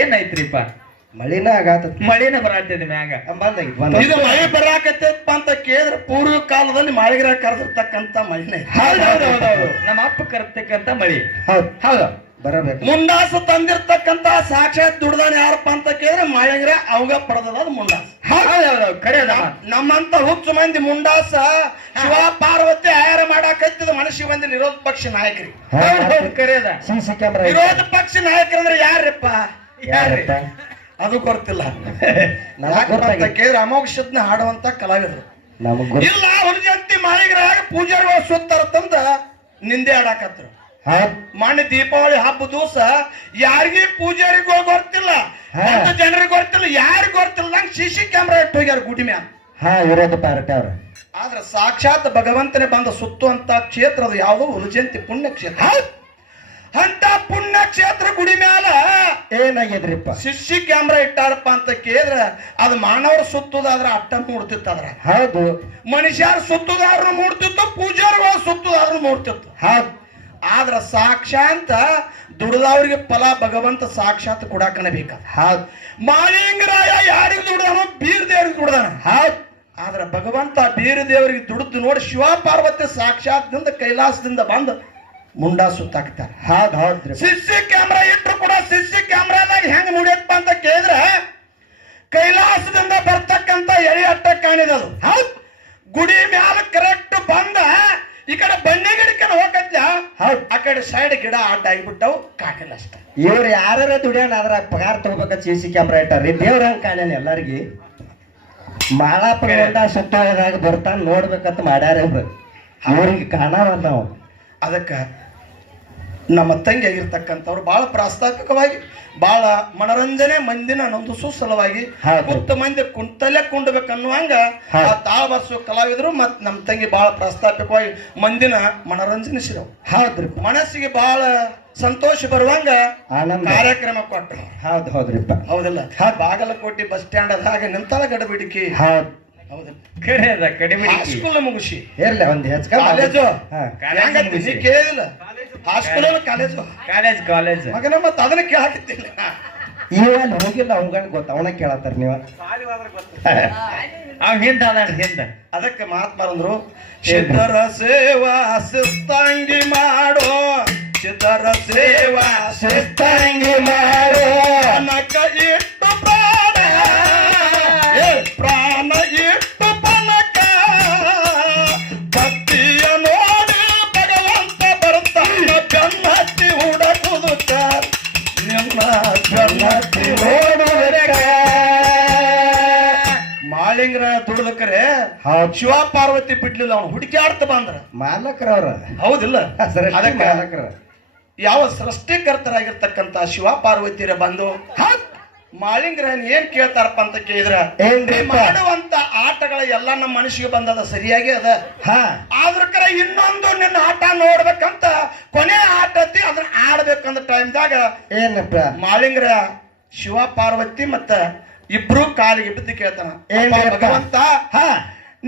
ಏನೈತ್ರಿಪ್ಪ? ಮಳಿನ ಆಗತ್ತ, ಮಳಿನ ಬರಾತಿದ್ ಮ್ಯಾಗ ಇದು ಮಳೆ ಬರಾಕತ್ತಪ್ಪ ಅಂತ ಕೇಳಿದ್ರೆ ಪೂರ್ವ ಕಾಲದಲ್ಲಿ ಮಾಳಿಗರ ಕರೆದಿರ್ತಕ್ಕಂತ ಮಳಿನೇ. ಹೌದೌದೌದೌದು, ನಮ್ಮ ಅಪ್ಪ ಕರ್ತಕ್ಕಂತ ಮಳಿ. ಹೌದು, ಬರಬೇಕು. ಮುಂಡಾಸ ತಂದಿರ್ತಕ್ಕಂತ ಸಾಕ್ಷಾತ್ ದುಡ್ದಾನ ಯಾರಪ್ಪ ಅಂತ ಕೇಳಿದ್ರೆ ಮಾಳಿಗರ ಅವಾಗ ಪಡೆದದ ಮುಂಡಾಸ. ಹೌದೌದು, ಕರೆಯದ. ನಮ್ಮಂತ ಹುಚ್ಚು ಮಂದಿ ಮುಂಡಾಸ ಶಿವ ಪಾರ್ವತಿ ಆಯಾರ ಮಾಡಾಕತ್ತಿದ ಮನಸ್ಸಿಗೆ ಬಂದ ವಿರೋಧ ಪಕ್ಷ ನಾಯಕರಿ. ಕರೆಯದ. ವಿರೋಧ ಪಕ್ಷ ನಾಯಕರಂದ್ರೆ ಯಾರಪ್ಪ? ಯಾರಪ್ಪ ಅದು ಗೊತ್ತಿಲ್ಲ. ಕೇಳಿದ್ರೆ ಅಮೋಘ ಹಾಡುವಂತ ಕಲಾವಿದರು ಇಲ್ಲ. ಹುಲಿಜಂತಿ ಮಾಳಿಗರಾಗ ಪೂಜಾರಿಗಳು ಸುತ್ತಾರ ತಂದ ನಿಂದೆ ಆಡಾಕತ್ರು. ಮಾನ್ಯ ದೀಪಾವಳಿ ಹಬ್ಬ ದಿವಸ ಯಾರಿಗೂ ಪೂಜಾರಿಗೂ ಗೊತ್ತಿಲ್ಲ, ಜನರಿಗೆ ಗೊತ್ತಿಲ್ಲ, ಯಾರಿಗೂ ಗೊತ್ತಿಲ್ಲ. ನಂಗೆ ಸಿಸಿ ಕ್ಯಾಮ್ರಾ ಇಟ್ಟು ಹೋಗ್ಯಾರ ಗುಡಿ ಮ್ಯಾಲ. ವಿರೋಧ ಪಾರ್ಟಿ ಅವ್ರ. ಆದ್ರೆ ಸಾಕ್ಷಾತ್ ಭಗವಂತನೇ ಬಂದ ಸುತ್ತುವಂತ ಕ್ಷೇತ್ರ ಅದು ಯಾವುದು? ಹುಲಿಜಂತಿ ಪುಣ್ಯ ಕ್ಷೇತ್ರ. ಅಂತ ಪುಣ್ಯ ಕ್ಷೇತ್ರ ಗುಡಿ ಮ್ಯಾಲ ಏನಾಗ್ಯದ್ರಿಪ್ಪ? ಸಿಸಿ ಕ್ಯಾಮ್ರಾ ಇಟ್ಟಾರಪ್ಪ ಅಂತ ಕೇಳಿದ್ರ ಅದು ಮಾನವರು ಸುತ್ತುದಾದ್ರ ಅಟ್ಟ ಮೂಡ್ತಿತ್ತು. ಅದ್ರ ಹೌದು, ಮನುಷ್ಯರ ಸುತ್ತುದಾರನು ಮೂಡ್ತಿತ್ತು, ಪೂಜಾರಿಗಳು ಸುತ್ತುದಾರನು ಮೂಡ್ತಿತ್ತು. ಹೌದು. ಆದ್ರ ಸಾಕ್ಷಾತ್ ದುಡ್ದವ್ರಿಗೆ ಫಲ ಭಗವಂತ ಸಾಕ್ಷಾತ್ ಕೊಡಾಕನ ಬೇಕ. ಹೌದು. ಮಾಳಿಂಗರಾಯ ಯಾರಿಗೆ ದುಡ್ದಾನೋ ಬೀರ್ ದೇವ್ರಿಗೆ ದುಡ್ದಾನ. ಹೌದು. ಆದ್ರ ಭಗವಂತ ಬೀರ್ ದೇವರಿಗೆ ದುಡ್ದು ನೋಡಿ ಶಿವ ಪಾರ್ವತಿ ಸಾಕ್ಷಾತ್ದಿಂದ ಕೈಲಾಸದಿಂದ ಬಂದು ಮುಂಡಾ ಸುತ್ತಾಕ್ತಾರ. ಹೌದ್ ಹೌದ್ರಿ. ಸಿಸಿ ಕ್ಯಾಮ್ರಾ ಇಟ್ರು ಕೂಡ ಸಿಸಿ ಕ್ಯಾಮ್ರಾದಾಗ ಹೆಂಗ್ ಮುಡಿಯಪ್ಪ ಅಂತ ಕೇಳಿದ್ರೆ ಕೈಲಾಸದಿಂದ ಬರ್ತಕ್ಕಂತ ಎಳಿ ಅಟ್ಟ ಕಾಣಿದದು. ಹೌದ್. ಗುಡಿ ಮ್ಯಾಲ ಕರೆಕ್ಟ್ ಬಂದ ಈ ಕಡೆ ಬನ್ನಿ ಗಿಡಕ್ಕೆ ಹೋಗತ್ತ. ಹೌದ್. ಆ ಕಡೆ ಸೈಡ್ ಗಿಡ ಅಡ್ಡ ಆಗಿಬಿಟ್ಟವು, ಕಾಣಿಲ್ಲ ಅಷ್ಟ. ಇವ್ರು ಯಾರ ದುಡಿಯೋಣ ಅದ್ರ ಪಗಾರ ತಗೋಬೇಕ ಸಿಸಿ ಕ್ಯಾಮ್ರಾ ಇಟ್ಟಾರ್ರಿ. ದೇವ್ರಂಗ್ ಕಾಣ್ಯಾನ ಎಲ್ಲಾರ್ಗಿ. ಮಾಳಾಪುರ ಸುತ್ತಾಗ ಬರ್ತಾನ ನೋಡ್ಬೇಕಂತ ಮಾಡ್ಯಾರ ಅವ್ರಿಗೆ ಕಾಣಲ್ಲ ನಾವು. ಅದಕ್ಕ ನಮ್ಮ ತಂಗಿ ಆಗಿರ್ತಕ್ಕಂಥವ್ರು ಬಹಳ ಪ್ರಾಸ್ತಾವಿಕವಾಗಿ ಬಹಳ ಮನರಂಜನೆ ಮಂದಿನ ನೊಂದಿಸೋ ಸಲುವಾಗಿ ಕುತ್ತ ಮಂದಿ ಕುಂತಲ್ಲೇ ಕುಂಡ್ಬೇಕನ್ನುವಂಗ ಆ ತಾಳ ಬರ್ಸೋ ಕಲಾವಿದರು ಮತ್ ನಮ್ಮ ತಂಗಿ ಬಹಳ ಪ್ರಾಸ್ತಾವಿಕವಾಗಿ ಮಂದಿನ ಮನರಂಜನಿಸಿದವು. ಹೌದ್ರಿ. ಮನಸ್ಸಿಗೆ ಬಹಳ ಸಂತೋಷ ಬರುವಂಗ ಕಾರ್ಯಕ್ರಮ ಕೊಟ್ಟರು. ಹೌದ್ ಹೌದ್ರಿಪ್ಪ. ಹೌದಲ್ಲ? ಬಾಗಲಕೋಟೆ ಬಸ್ ಸ್ಟ್ಯಾಂಡ್ ಅದಾಗ ನಿಂತಾಳ ಗಡಬಿಡಿಕಿ. ಹೌದ್. ಕರೆಯದ. ಕಡಿಮೆ ಸ್ಕೂಲ್ ಮುಗಿಸಿ ಇರ್ಲಿ ಒಂದ್ ಹೆಚ್ಚು ಕಾಲೇಜು ಕೇಳಿದಿಲ್ಲ. ಹಾಸ್ಕೂಲ್ ಕಾಲೇಜು ಕಾಲೇಜ್ ಕಾಲೇಜ್ ಮಗನ ಮತ್ತ ಅದನ್ನ ಕೇಳಾಕತ್ತಿಲ್ಲ. ಇವಾಗ ಹೋಗಿಲ್ಲ ಅವಂಗ ಗೊತ್ತ, ಅವನ ಕೇಳತ್ತಾರ ನೀವ. ಅವ್ ಹಿಂದ ಅದಾನ ಹಿಂದ. ಅದಕ್ಕೆ ಮಹಾತ್ಮರಂದ್ರು ಸಿದ್ಧರ ಸೇವಾ ಸಿಸ್ತಂಗಿ ಮಾಡೋ, ಸಿದ್ಧರ ಸೇವಾ ಸಿಸ್ತಂಗಿ ಮಾಡೋ, ನಕ ಇಟ್ಟು ಪ್ರಾಣ ಪ್ರಾಣ ಇಟ್ಟು ಪನಕ ಭಕ್ತಿಯ ನೋಡಿ ಭಗವಂತ ಬರ್ತಾನ ಬೆನ್ನತ್ತಿ ಹುಡಕುದು ನಿಮ್ಮ ಬೆನ್ನತ್ತಿ ಓಡುವುದಕ್ಕ. ಮಾಳಿಂಗರ ದುಡ್ದಕರೆ ಶಿವ ಪಾರ್ವತಿ ಬಿಡ್ಲಿಲ್ಲ, ಅವ್ನು ಹುಡುಕಾಡ್ತ ಬಂದ್ರ ಮಾಲಕರವ್ರ. ಹೌದಿಲ್ಲ? ಅದಕ್ಕೆ ಮಾಲಕರ ಯಾವ ಸೃಷ್ಟಿಕರ್ತರಾಗಿರ್ತಕ್ಕಂತ ಶಿವ ಪಾರ್ವತಿಯರ ಬಂದು ಮಾಳಿಂಗರನ್ ಏನ್ ಕೇಳ್ತಾರಪ್ಪ ಅಂತ ಕೇಳಿದ್ರ ಮಾಡುವಂತ ಆಟಗಳ ಎಲ್ಲ ನಮ್ಮ ಮನಸ್ಸಿಗೆ ಬಂದದ, ಸರಿಯಾಗಿ ಅದ. ಆದ್ರ ಕರ ಇನ್ನೊಂದು ನಿನ್ನ ಆಟ ನೋಡ್ಬೇಕಂತ ಕೊನೆ ಆಟ ಐತಿ, ಅದನ್ನ ಆಡ್ಬೇಕಂದ ಟೈಮ್ದಾಗ ಏನಪ್ಪ ಮಾಳಿಂಗರ ಶಿವ ಪಾರ್ವತಿ ಮತ್ತ ಇಬ್ರು ಕಾಲಿಗೆ ಬಿದ್ದು ಕೇಳ್ತಾನ, ಭಗವಂತ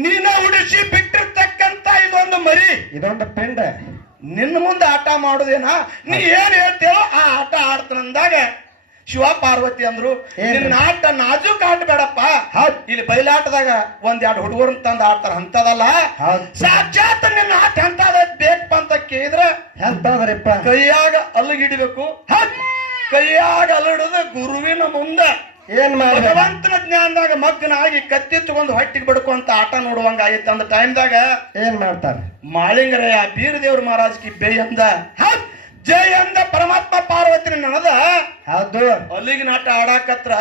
ನೀನ ಉಡಿಸಿ ಬಿಟ್ಟಿರ್ತಕ್ಕಂತ ಇದೊಂದು ಮರಿ, ಇದೊಂದು ಪಿಂಡ ನಿನ್ನ ಮುಂದೆ ಆಟ ಮಾಡುದೇನಾ, ನೀ ಏನ್ ಹೇಳ್ತೇವೋ ಆ ಆಟ ಆಡ್ತಾನಂದಾಗ ಶಿವ ಪಾರ್ವತಿ ಅಂದ್ರು ನಿನ್ನ ಆಟ ನಾಜೂಕ್ ಆಟ ಬೇಡಪ್ಪ, ಇಲ್ಲಿ ಬಯಲಾಟದಾಗ ಒಂದೆರಡು ಹುಡುಗರು ತಂದು ಆಡ್ತಾರ ಅಂತದಲ್ಲ, ಸಾಕ್ಷಾತ್ ನಿನ್ನ ಆಟ ಅಂತದ ಬೇಕಪ್ಪ ಅಂತ ಕೇಳಿದ್ರ ಎಂತದ್ರಿಪ್ಪ? ಕೈಯಾಗ ಅಲ್ಲಗಿಡ್ಬೇಕು, ಕೈಯಾಗ ಅಲ್ಲಿಡೋದು ಗುರುವಿನ ಮುಂದ ಏನ್ ಮಾಡಿ ಭಗವಂತನ ಜ್ಞಾನದಾಗ ಮಗ್ನಾಗಿ ಕತ್ತಿ ತಗೊಂಡು ಹೊಟ್ಟಿಗೆ ಬಡ್ಕುವಂತ ಆಟ ನೋಡುವಂಗ ಆಯ್ತು ಅಂದ ಟೈಮ್ದಾಗ ಏನ್ ಮಾಡ್ತಾರ ಮಾಳಿಂಗರಯ್ಯ ಬೀರ ದೇವ್ರ ಮಹಾರಾಜ್ಕಿ ಬೇ ಅಂದ, ಜೈ ಅಂದ ಪರಮಾತ್ಮ ಪಾರ್ವತಿನ ನನದ. ಹೌದು. ಅಲ್ಲಿಗೆ ನಾಟ ಆಡಾಕತ್ರ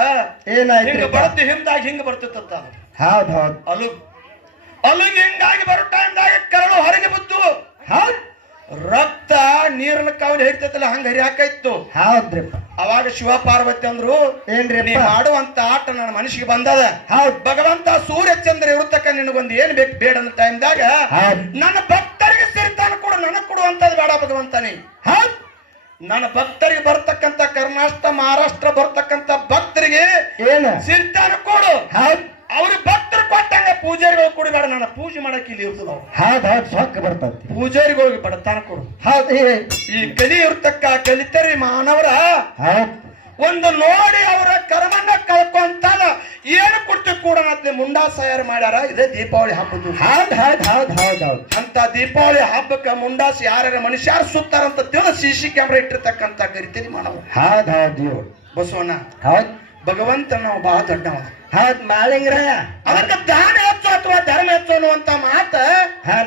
ಏನಾಯ್ತು? ಹಿಂಗ ಬರುತ್ತೆ, ಹಿಂದಾಗಿ ಹಿಂಗ ಬರ್ತಿತ್ತ. ಹೌದ್ ಹೌದ್. ಅಲ್ಲಿಗೆ ಹಿಂಗಾಗಿ ಬರೋ ಟೈಮ್ದಾಗ ಕರಳು ಹೊರಗೆ ಬಿದ್ದು ರಕ್ತ ನೀರಿನ ಕಾವಲಿ ಹಿಡಿತೈತಲ್ಲ ಹಂಗ ಹರಿಯಾಕಾಯ್ತು. ಹೌದ್ರಿಪ್ಪ. ಅವಾಗ ಶಿವ ಪಾರ್ವತಿ ಅಂದ್ರು ಏನ್ರಿ ನೀ ಮಾಡುವಂತ ಆಟ ನನ್ನ ಮನಸ್ಸಿಗೆ ಬಂದದ. ಭಗವಂತ ಸೂರ್ಯ ಚಂದ್ರ ಇರುತ್ತಕ್ಕ ನಿನಗೊಂದು ಏನ್ ಬೇಕು ಬೇಡ ಅನ್ನೋ ಟೈಮ್ದಾಗ ನನ್ನ ಭಕ್ತರಿಗೆ ಸಿರಿತಾನ ಕೊಡು, ನನಗ್ ಕೊಡುವಂತದ್ ಬೇಡ ಭಗವಂತನೇ. ನನ್ನ ಭಕ್ತರಿಗೆ ಬರ್ತಕ್ಕಂತ ಕರ್ನಾಟಕ ಮಹಾರಾಷ್ಟ್ರ ಬರ್ತಕ್ಕಂತ ಭಕ್ತರಿಗೆ ಏನ ಸಿರಿತಾನ ಕೊಡು. ಅವ್ರಿಗೆ ಭಕ್ತರು ಕೊಟ್ಟಂಗ ಪೂಜಾರಿಗಳು ಕೊಡಬೇಡ, ನನ್ನ ಪೂಜೆ ಮಾಡಕ್ಕೆ ಇಲ್ಲಿ ಇರ್ತದ. ಹೌದ್ ಹೌದ್, ಸೊಕ್ಕ ಬರ್ತತಿ. ಪೂಜಾರಿಗಳಿಗೆ ಬಡತಾನ ಕೊಡು. ಹೌದ್. ಈ ಕಲಿ ಇರ್ತಕ್ಕ ಕಲಿತರಿ ಮಾನವರ ಒಂದು ನೋಡಿ ಅವರ ಕರ್ಮನ್ನ ಕಳ್ಕೊಂತಾನ ಏನು ಕೊಡ್ತೀವಿ ಕೂಡ ಮುಂಡಾ ತಯಾರು ಮಾಡ್ಯಾರ. ಇದೇ ದೀಪಾವಳಿ ಹಬ್ಬದ್ದು. ಹೌದ್ ಅಂತ ದೀಪಾವಳಿ ಹಬ್ಬಕ್ಕ ಮುಂಡಾಸ್ ಯಾರ್ಯಾರ ಮನುಷ್ಯಾರು ಸುತ್ತಾರಂತ ತಿಳಿದ CC ಕ್ಯಾಮ್ರಾ ಇಟ್ಟಿರ್ತಕ್ಕಂತ ಕರಿತೀರಿ ಮಾಡವ. ಹೌದ್ ಬಸವಣ್ಣ ಹೌದ್ ಭಗವಂತ ನಾವು ಬಹಳ ದೊಡ್ಡವ. ಹೌದ್ ಮಾಳಿಂಗ್ರ ಅದಕ್ಕೆ ದಾನ ಹೆಚ್ಚು ಅಥವಾ ಧರ್ಮ ಹೆಚ್ಚು ಅನ್ನುವಂತ ಮಾತ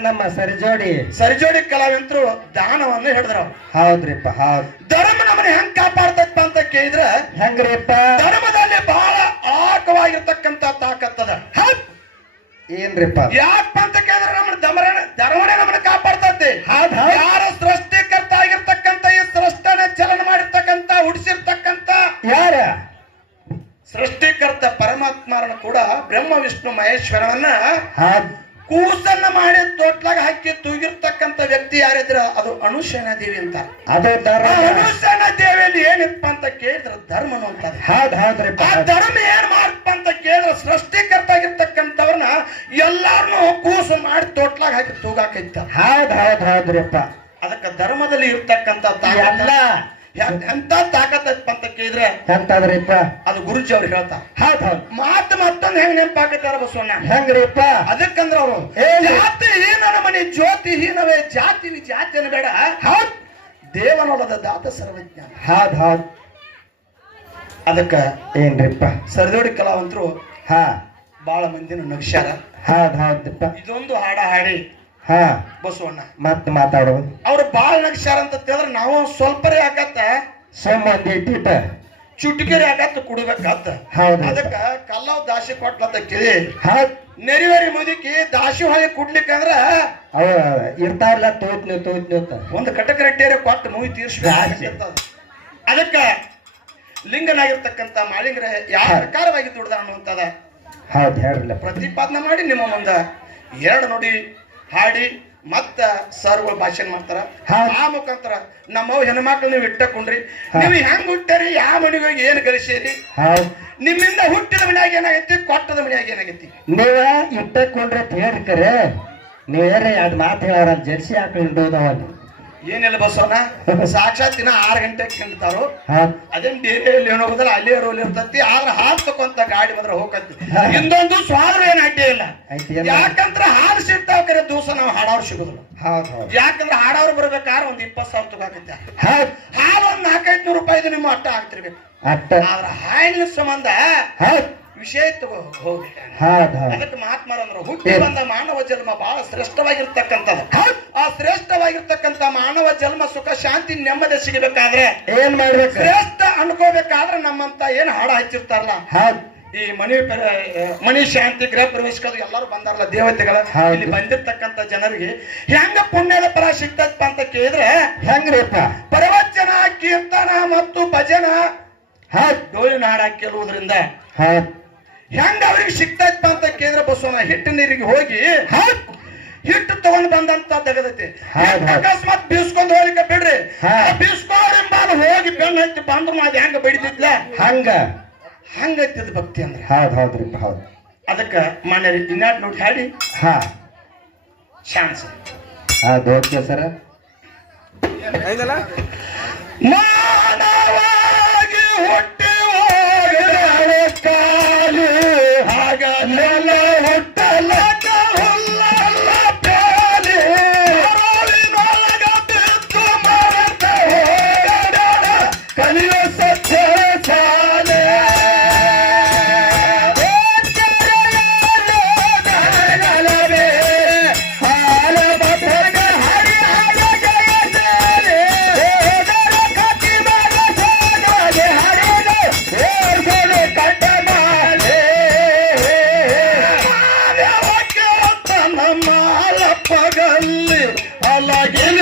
ನಮ್ಮ ಸರಿಜೋಡಿ ಕಲಾವಿಂತರು ದಾನವನ್ನು ಹಿಡಿದ್ರ. ಹೌದ್ರಿಪ್ಪ ಹೌದ್. ಧರ್ಮ ನಮ್ಮನ್ನ ಹೆಂಗ್ ಕಾಪಾಡ್ತೈತ ಅಂತ ಕೇಳಿದ್ರ ಹೆಂಗ್ರಿಪ್ಪ ಧರ್ಮದಲ್ಲಿ ಬಹಳ ಆಳವಾಗಿರ್ತಕ್ಕಂತ ತಾಕತ್ತದ. ಏನ್ರಿಪ್ಪ ಯಾಕಪ್ಪ ಅಂತ ಕೇಳಿದ್ರೆ ನಮ್ಮ ಧರ್ಮನೇ ನಮ್ಮನ್ನ ಕಾಪಾಡ್ತೈತಿ. ಯಾರ ಸೃಷ್ಟಿಕರ್ತ ಆಗಿರ್ತಕ್ಕಂತ ಈ ಸೃಷ್ಟನೆ ಚಲನ ಮಾಡಿರ್ತಕ್ಕಂತ ಹುಟ್ಟಿಸಿರ್ತಕ್ಕಂತ ಯಾರ ಸೃಷ್ಟಿಕರ್ತ ಪರಮಾತ್ಮರನ್ನು ಕೂಡ ಬ್ರಹ್ಮ ವಿಷ್ಣು ಮಹೇಶ್ವರನನ್ನ ಕೂಸನ್ನ ಮಾಡಿ ತೋಟ್ಲಾಗ ಹಾಕಿ ತೂಗಿರ್ತಕ್ಕಂತ ವ್ಯಕ್ತಿ ಯಾರಿದ್ರ ಅದು ಅನುಸೇನ ದೇವಿ ಅಂತ. ಅನುಸೇನ ದೇವಿಯಲ್ಲಿ ಏನಿಪ್ಪ ಅಂತ ಕೇಳಿದ್ರ ಧರ್ಮನು ಅಂತ. ಆ ಧರ್ಮ ಏನ್ ಮಾಡಪ್ಪ ಅಂತ ಕೇಳಿದ್ರ ಸೃಷ್ಟಿಕರ್ತ ಆಗಿರ್ತಕ್ಕಂಥವ್ರನ್ನ ಎಲ್ಲಾರನು ಕೂಸು ಮಾಡಿ ತೋಟ್ಲಾಗ ಹಾಕಿ ತೂಗಾಕೈತ. ಹೌದ್ರಿಪ್ಪ. ಅದಕ್ಕೆ ಧರ್ಮದಲ್ಲಿ ಇರ್ತಕ್ಕಂಥ ಎಂತ ತಾಕತ್ತಪ್ಪ ಅಂತ ಕೇಳಿದ್ರೆ ಎಂತಾದ್ರಿಪ್ಪ ಅದು ಗುರುಜಿ ಅವ್ರು ಹೇಳ್ತಾರೆ. ಹೌದ್ ಮಾತು ಮತ್ತೊಂದು ಹೆಂಗ್ ನೆನಪಾಕತ್ತಾರ ಬಸವಣ್ಣ ಹೆಂಗ್ರಿಪ್ಪ ಅದಕ್ಕಂದ್ರ ಅವರು ಜಾತಿ ಹೀನನ ಮನೆ ಜ್ಯೋತಿ ಹೀನವೇ ಜಾತಿ ಜಾತಿಯನ್ನು ಬೇಡ. ಹೌದ್ ದೇವನೊಳದ ದಾತ ಸರ್ವಜ್ಞ. ಹೌದ್ ಅದಕ್ಕ ಏನ್ರಿಪ್ಪ ಸರದೋಡಿ ಕಲಾವಂತರು ಬಾಳ ಮಂದಿನ ನಗ್ಸ್ಯಾರ. ಹೌದಪ್ಪ. ಇದೊಂದು ಹಾಡ ಹಾಡಿ ಬಸವಣ್ಣ ಮತ್ ಮಾತಾಡು ಅವ್ರು ಬಾಳ ನಗ್ಸ್ಯಾರ ಅಂತ ಹೇಳಿದ್ರೆ ನಾವು ಸ್ವಲ್ಪರೇ ಯಾಕತ್ತ ಚುಟ್ಕಿರಿ ಯಾಕತ್ತ ಕುಡ್ಬೇಕತ್ತ. ಅದಕ್ಕ ಕಲ್ಲಾವ್ ದಾಸಿ ಕೊಟ್ಲತ್ತ ಕೇಳಿ ನೆರಿವೇರಿ ಮುದುಕಿ ದಾಸಿ ಹೊಳಿ ಕುಡ್ಲಿಕ್ಕಂದ್ರ ಇರ್ತಾರಲ್ಲ ತೋತ್ನಿ ಒಂದು ಕಟಕ ರೆಡ್ಡಿಯರ ಕೊಟ್ಟು ಮುಗಿ ತೀರ್ಸ್ಬೇಕು. ಅದಕ್ಕ ಲಿಂಗನಾಗಿರ್ತಕ್ಕಂಥ ಮಾಳಿಂಗ್ರ ಯಾವ ಪ್ರಕಾರವಾಗಿ ದುಡ್ದ ಅನ್ನುವಂತದ ಪ್ರತಿಪಾದನೆ ಮಾಡಿ ನಿಮ್ಮ ಮುಂದ ಎರಡು ನುಡಿ ಹಾಡಿ ಮತ್ತ ಸರ್ಗಳು ಭಾಷಣ ಮಾಡ್ತಾರ. ಆ ಮುಖಾಂತರ ನಮ್ಮವ್ ಹೆಣ್ಮಕ್ಳು ನೀವು ಇಟ್ಟಕೊಂಡ್ರಿ, ನೀವು ಹೆಂಗ್ ಹುಟ್ಟಾರಿ, ಯಾವ ಮನೆಗೆ ಹೋಗಿ ಏನ್ ಗಳಿಸಿರಿ, ನಿಮ್ಮಿಂದ ಹುಟ್ಟಿದ ಮನ್ಯಾಗ ಏನಾಗೈತಿ, ಕೊಟ್ಟದ ಮನ್ಯಾಗ ಏನಾಗೈತಿ, ನೀವ ಇಟ್ಟಕೊಂಡ್ರೆ ಹೇಳ್ಕರೆ ನೀವೇರ ಎರಡು ಮಾತು ಹೇಳಾರ ಜರ್ಸಿ ಹಾಕೊಂಡು ಏನಿಲ್ಲ ಬಸವಣ್ಣ ಸಾಕ್ಷಾತ್ ದಿನ 6 ಗಂಟೆಗೆ ಕಿಂಡ್ತಾರು. ಅದೇನ್ ಡೇರಿಯಲ್ಲಿ ಏನು ಹೋಗುದಲ್ಲ ಅಲ್ಲೇ ರೋಲ್ ಇರ್ತತಿ. ಆದ್ರೆ ಹಾಲು ತಕೊಂತ ಗಾಡಿ ಬಂದ್ರೆ ಹೋಗತ್ತಿ. ಇನ್ನೊಂದು ಸ್ವಾದ ಏನ್ ಅಡ್ಡಿ ಇಲ್ಲ. ಯಾಕಂದ್ರೆ ಹಾಲು ಸಿಗ್ತಾವ ಕರೆ ದಿವಸ ನಾವು ಹಾಡವ್ರು ಸಿಗುದಿಲ್ಲ. ಯಾಕಂದ್ರೆ ಹಾಡವ್ರು ಬರ್ಬೇಕಾದ್ರೆ ಒಂದ್ 20,000 ತಗೋಕತ್ತೆ. ಹಾಲು ಒಂದ್ 400-500 ರೂಪಾಯಿ ನಿಮ್ಮ ಅಟ್ಟ ಆಗ್ತಿರ್ಬೇಕು. ಆದ್ರ ಹಾಲಿನ ಸಂಬಂಧ ವಿಷಯ ಹೋಗಿ ಅದಕ್ಕೆ ಮಹಾತ್ಮರಂದ್ರು ಹುಟ್ಟಿ ಬಂದ ಮಾನವ ಜನ್ಮ ಬಹಳ ಶ್ರೇಷ್ಠವಾಗಿರ್ತಕ್ಕಂಥದ್ದು. ಆ ಶ್ರೇಷ್ಠವಾಗಿರ್ತಕ್ಕಂಥ ಮಾನವ ಜನ್ಮ ಸುಖ ಶಾಂತಿ ನೆಮ್ಮದಿ ಸಿಗಬೇಕಾದ್ರೆ ಏನ್ ಮಾಡ್ಬೇಕು, ಶ್ರೇಷ್ಠ ಅನ್ಕೋಬೇಕಾದ್ರೆ ನಮ್ಮಂತ ಏನ್ ಹಾಡ ಹಚ್ಚಿರ್ತಾರಲ್ಲ ಈ ಮನಿ ಶಾಂತಿ ಗೃಹ ಪ್ರವೇಶಕ್ಕೆ ಎಲ್ಲರೂ ಬಂದಾರಲ್ಲ ದೇವತೆಗಳ ಇಲ್ಲಿ ಬಂದಿರ್ತಕ್ಕಂಥ ಜನರಿಗೆ ಹೆಂಗ ಪುಣ್ಯದ ಫಲ ಸಿಗ್ತಪ್ಪ ಅಂತ ಕೇಳಿದ್ರೆ ಹೆಂಗ್ರಿಪ್ಪ ಪ್ರವಚನ ಕೀರ್ತನ ಮತ್ತು ಭಜನ ಡೋಳಿನ ಹಾಡ ಕೇಳುವುದರಿಂದ ಹೆಂಗ ಅವ್ರಿಗೆ ಸಿಗ್ತೈತಪ್ಪ ಅಂತ ಕೇಂದ್ರ ಬಸವಣ್ಣ ಹಿಟ್ಟು ನೀರಿಗೆ ಹೋಗಿ ಹಿಟ್ಟು ತಗೊಂಡ್ ಬಂದಂತ ತೆಗದೈತಿ. ಅಕಸ್ಮಾತ್ ಬೀಸ್ಕೊಂಡ್ ಹೋಗ್ಲಿಕ್ಕೆ ಬಿಡ್ರಿ, ಬೀಸ್ಕೊಂಡ್ ಹೋಗಿ ಬೆನ್ನ ಹತ್ತಿ ಬಂದ್ರು ಅದು ಹೆಂಗ ಬಡಿತಿದ್ಲ ಹಂಗೈತಿದ್ ಭಕ್ತಿ ಅಂದ್ರೆ. ಹೌದ್ರಿ ಹೌದು. ಅದಕ್ಕ ಮಾನ್ಯರಿ ಇನ್ನಾಟ್ ನೋಡಿ ಹಾಡಿ ಚಾನ್ಸ್ ಓಕೆ ಸರ್. ಮಾನವಾಗಿ ಹುಟ್ಟಿ ಕಾಲು ಹಾಗಲ್ಲ ಹುಟ್ಟಲ ಹುಲ್ಲಲ್ಲ ಪ್ಯಾಲಿ ಅರಳಿನೊಳಗ ಬಿದ್ದು ಮರೆತ ಹೋಗಡ ಕಲಿಯ ಸತ್ಯ ಶಾಲೆ ಮಾಲಪ್ಪಗಲ್ಲಿ ಅಲಗಿನ